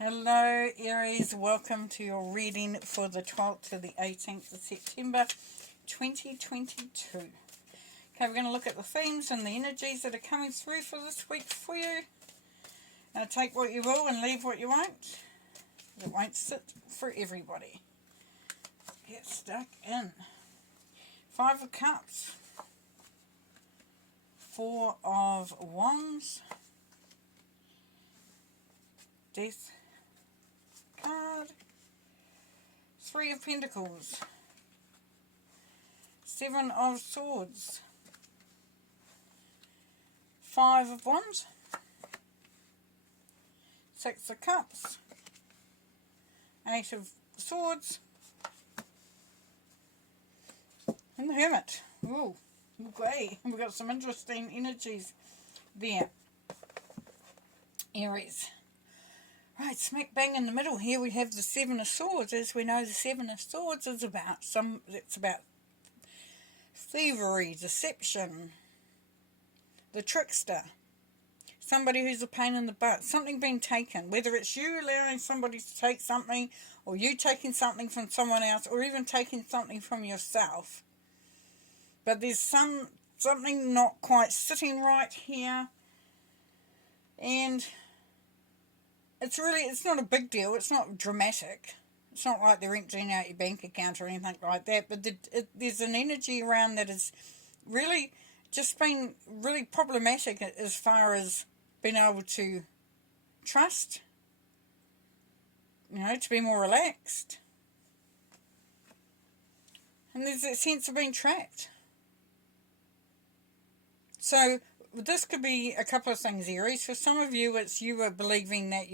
Hello Aries, welcome to your reading for the 12th to the 18th of September 2022. Okay, we're going to look at the themes and the energies that are coming through for this week for you. Take what you will and leave what you won't. It won't sit for everybody. Get stuck in. Five of Cups. Four of Wands. Death card. Three of Pentacles. Seven of Swords. Five of Wands. Six of Cups. Eight of Swords. And the Hermit. Ooh, okay. We've got some interesting energies there. Aries. Right, smack bang in the middle here we have the Seven of Swords. As we know, the Seven of Swords is about it's about thievery, deception, the trickster, somebody who's a pain in the butt, something being taken, whether it's you allowing somebody to take something, or you taking something from someone else, or even taking something from yourself. But there's something not quite sitting right here, and it's not a big deal. It's not dramatic. It's not like they're emptying out your bank account or anything like that. But there's an energy around that is really just been really problematic as far as being able to trust, to be more relaxed. And there's that sense of being trapped. So this could be a couple of things, Aries. For some of you, it's you are believing that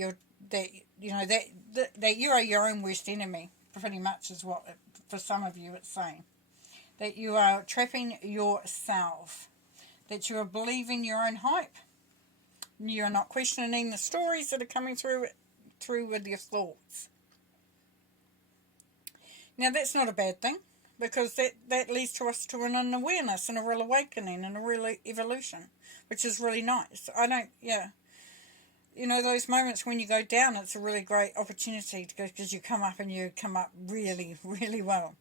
that you are your own worst enemy. Pretty much is what for some of you it's saying. That you are trapping yourself. That you are believing your own hype. You are not questioning the stories that are coming through with your thoughts. Now that's not a bad thing, because that leads to us to an awareness and a real awakening and a real evolution, which is really nice. Those moments when you go down, it's a really great opportunity because you come up and you come up really, really well.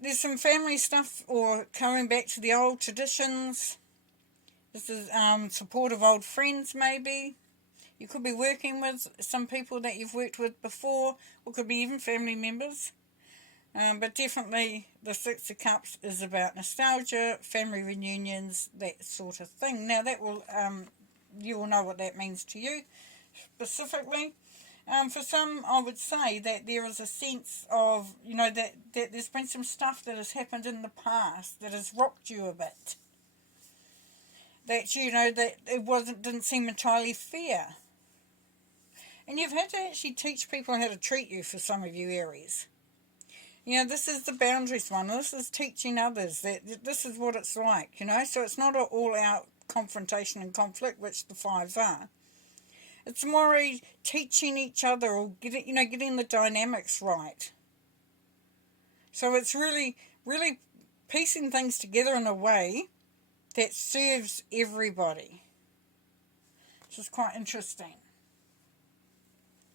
There's some family stuff or coming back to the old traditions. This is support of old friends maybe. You could be working with some people that you've worked with before, or could be even family members. But definitely the Six of Cups is about nostalgia, family reunions, that sort of thing. Now that will, you will know what that means to you specifically. For some, I would say that there is a sense of, that there's been some stuff that has happened in the past that has rocked you a bit. That, that it didn't seem entirely fair. And you've had to actually teach people how to treat you, for some of you Aries. This is the boundaries one. This is teaching others that this is what it's like, So it's not an all-out confrontation and conflict, which the fives are. It's more teaching each other or getting the dynamics right. So it's really, really piecing things together in a way that serves everybody. Which is quite interesting.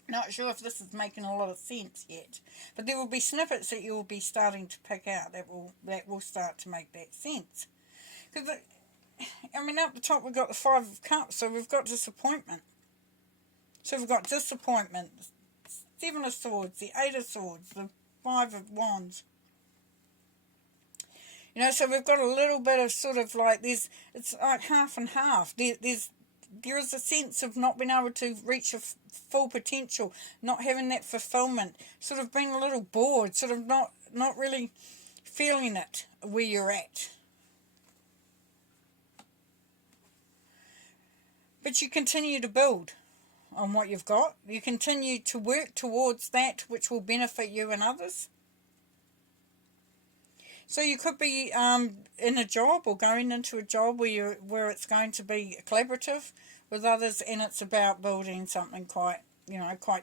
Not sure if this is making a lot of sense yet, but there will be snippets that you will be starting to pick out that will start to make that sense. Because up the top we've got the Five of Cups, so we've got disappointment. So we've got disappointment, Seven of Swords, the Eight of Swords, the Five of Wands. So we've got a little bit of sort of like it's like half and half. There is a sense of not being able to reach a full potential, not having that fulfillment, sort of being a little bored, sort of not really feeling it where you're at. But you continue to build on what you've got. You continue to work towards that which will benefit you and others. So you could be in a job or going into a job where it's going to be collaborative with others, and it's about building something quite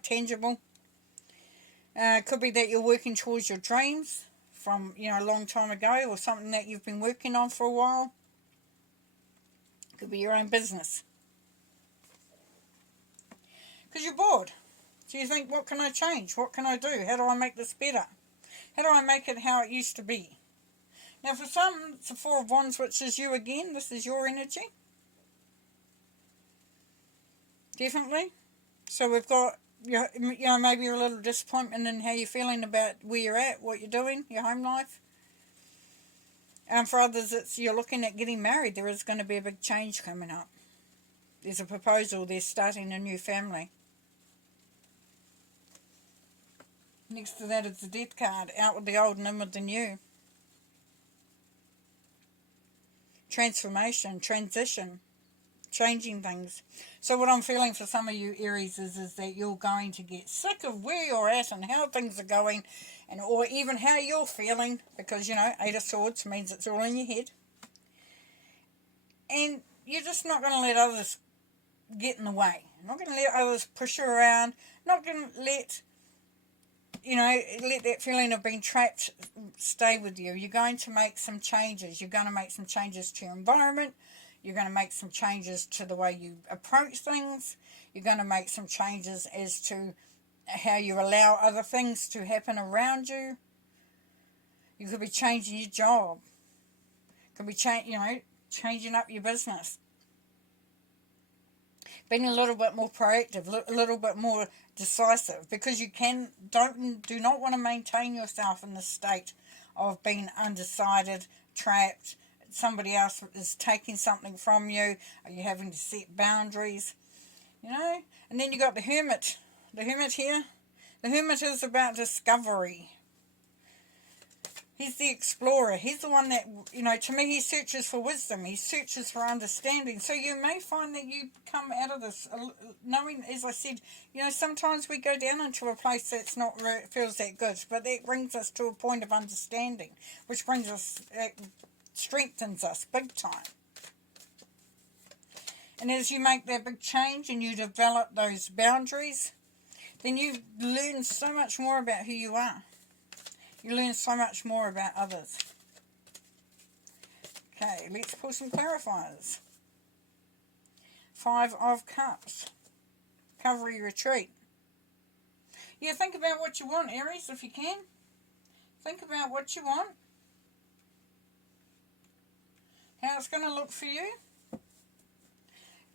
tangible. It could be that you're working towards your dreams from a long time ago, or something that you've been working on for a while. It could be your own business. Because you're bored. So you think, what can I change? What can I do? How do I make this better? How do I make it how it used to be? Now for some, it's the Four of Wands, which is you again. This is your energy. Definitely. So we've got, you know, maybe a little disappointment in how you're feeling about where you're at, what you're doing, your home life. For others, it's you're looking at getting married. There is going to be a big change coming up. There's a proposal. They're starting a new family. Next to that is the Death card. Out with the old and in with the new. Transformation, transition, changing things. So what I'm feeling for some of you Aries is that you're going to get sick of where you're at and how things are going, and or even how you're feeling, because, you know, Eight of Swords means it's all in your head. And you're just not going to let others get in the way. Not going to let others push you around. Not going to let, you know, let that feeling of being trapped stay with you. You're going to make some changes. You're going to make some changes to your environment. You're going to make some changes to the way you approach things. You're going to make some changes as to how you allow other things to happen around you. You could be changing your job. Could be changing up your business. Being a little bit more proactive, a little bit more decisive, because you do not want to maintain yourself in the state of being undecided, trapped. Somebody else is taking something from you. Are you having to set boundaries? You know? And then you got the Hermit. The Hermit here. The Hermit is about discovery. He's the explorer. He's the one that, you know, to me, he searches for wisdom. He searches for understanding. So you may find that you come out of this knowing, as I said, you know, sometimes we go down into a place that's not feels that good, but that brings us to a point of understanding, which brings us, strengthens us big time. And as you make that big change and you develop those boundaries, then you learn so much more about who you are. You learn so much more about others. Okay, let's pull some clarifiers. Five of Cups. Recovery retreat. Yeah, think about what you want, Aries, if you can. Think about what you want. How it's going to look for you.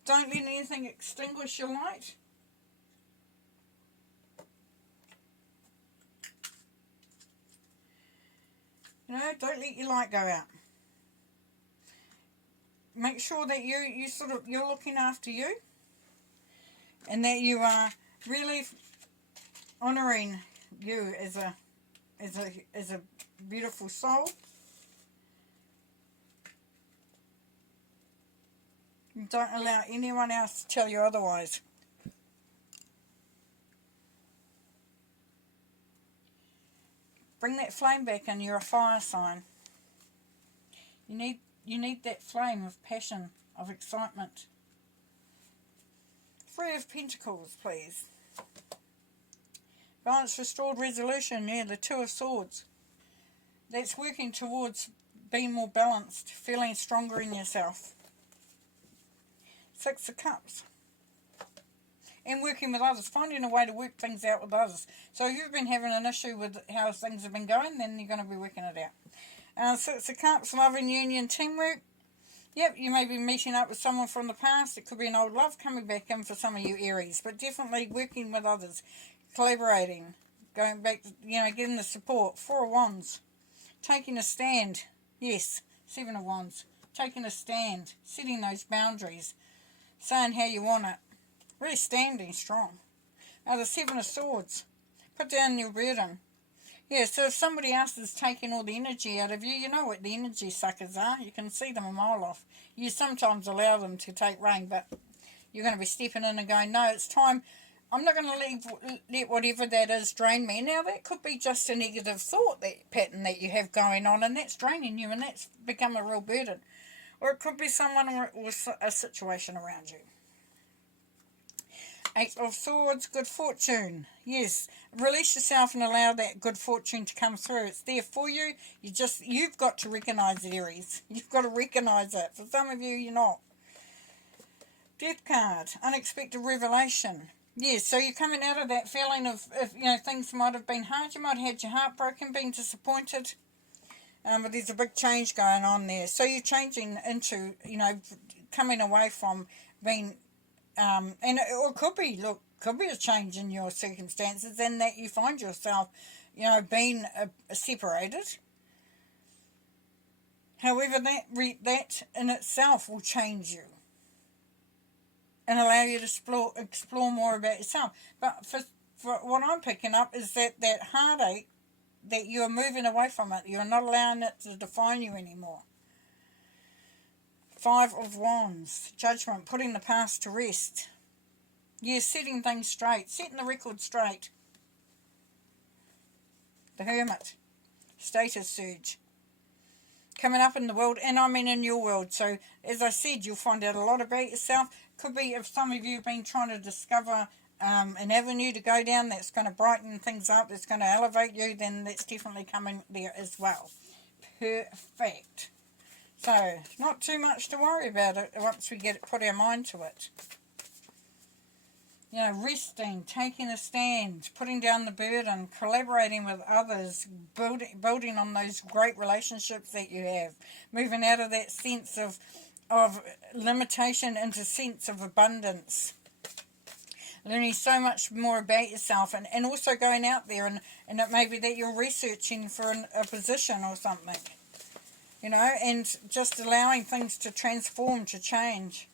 Don't let anything extinguish your light. You know, don't let your light go out. Make sure that you're looking after you, and that you are really honouring you as a beautiful soul. Don't allow anyone else to tell you otherwise. Bring that flame back, and you're a fire sign. You need that flame of passion, of excitement. Three of Pentacles, please. Balance, restored, resolution. Yeah, the Two of Swords. That's working towards being more balanced, feeling stronger in yourself. Six of Cups. And working with others, finding a way to work things out with others. So if you've been having an issue with how things have been going, then you're going to be working it out. Six of Cups, love and union, teamwork. Yep, you may be meeting up with someone from the past. It could be an old love coming back in for some of you Aries. But definitely working with others, collaborating, going back, you know, getting the support. Four of Wands. Taking a stand. Yes, Seven of Wands. Taking a stand, setting those boundaries, saying how you want it. Really standing strong. Now the Seven of Swords. Put down your burden. Yeah, so if somebody else is taking all the energy out of you, you know what the energy suckers are. You can see them a mile off. You sometimes allow them to take reign, but you're going to be stepping in and going, no, it's time. I'm not going to let whatever that is drain me. Now that could be just a negative thought, that pattern that you have going on, and that's draining you, and that's become a real burden. Or it could be someone or a situation around you. Eight of Swords, good fortune. Yes, release yourself and allow that good fortune to come through. It's there for you. You've got to recognise it, Aries. You've got to recognise it. For some of you, you're not. Death card, unexpected revelation. Yeah, so you're coming out of that feeling of, if things might have been hard, you might have had your heart broken, been disappointed, but there's a big change going on there. So you're changing into, coming away from being, or it could be, could be a change in your circumstances, and that you find yourself, being separated. However, that in itself will change you and allow you to explore more about yourself. But for what I'm picking up is that heartache, that you're moving away from it. You're not allowing it to define you anymore. 5 of Wands, Judgment, putting the past to rest. You're setting things straight, setting the record straight. The Hermit, status surge. Coming up in the world, and I mean in your world. So, as I said, you'll find out a lot about yourself. Could be if some of you have been trying to discover an avenue to go down that's going to brighten things up, that's going to elevate you, then that's definitely coming there as well. Perfect. So, not too much to worry about it once we put our mind to it. Resting, taking a stand, putting down the burden, collaborating with others, building on those great relationships that you have, moving out of that sense of limitation into sense of abundance, learning so much more about yourself, and also going out there, and it may be that you're researching for a position or something, and just allowing things to transform, to change.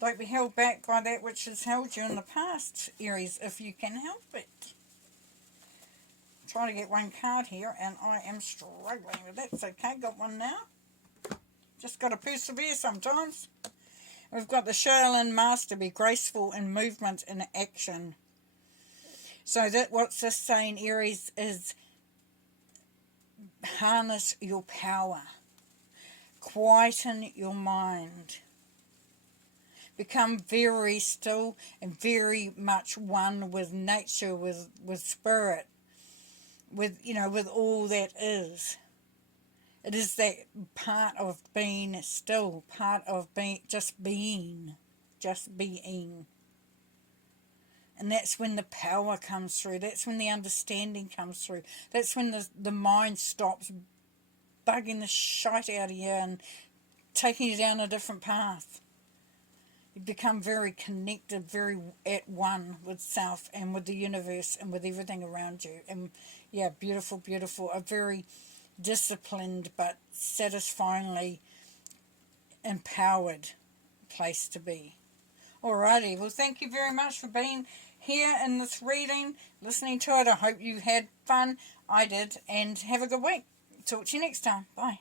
Don't be held back by that which has held you in the past, Aries, if you can help it. I'm trying to get one card here, and I am struggling with that. It's okay, got one now. Just got to persevere sometimes. We've got the Shaolin Master, be graceful in movement and action. So what's this saying, Aries, is harness your power. Quieten your mind. Become very still and very much one with nature, with spirit, with all that is. It is that part of being still, part of just being. And that's when the power comes through. That's when the understanding comes through. That's when the mind stops bugging the shite out of you and taking you down a different path. You become very connected, very at one with self and with the universe and with everything around you. And yeah, beautiful, beautiful. A very disciplined but satisfyingly empowered place to be. Alrighty, well, thank you very much for being here in this reading, listening to it. I hope you had fun. I did. And have a good week. Talk to you next time. Bye.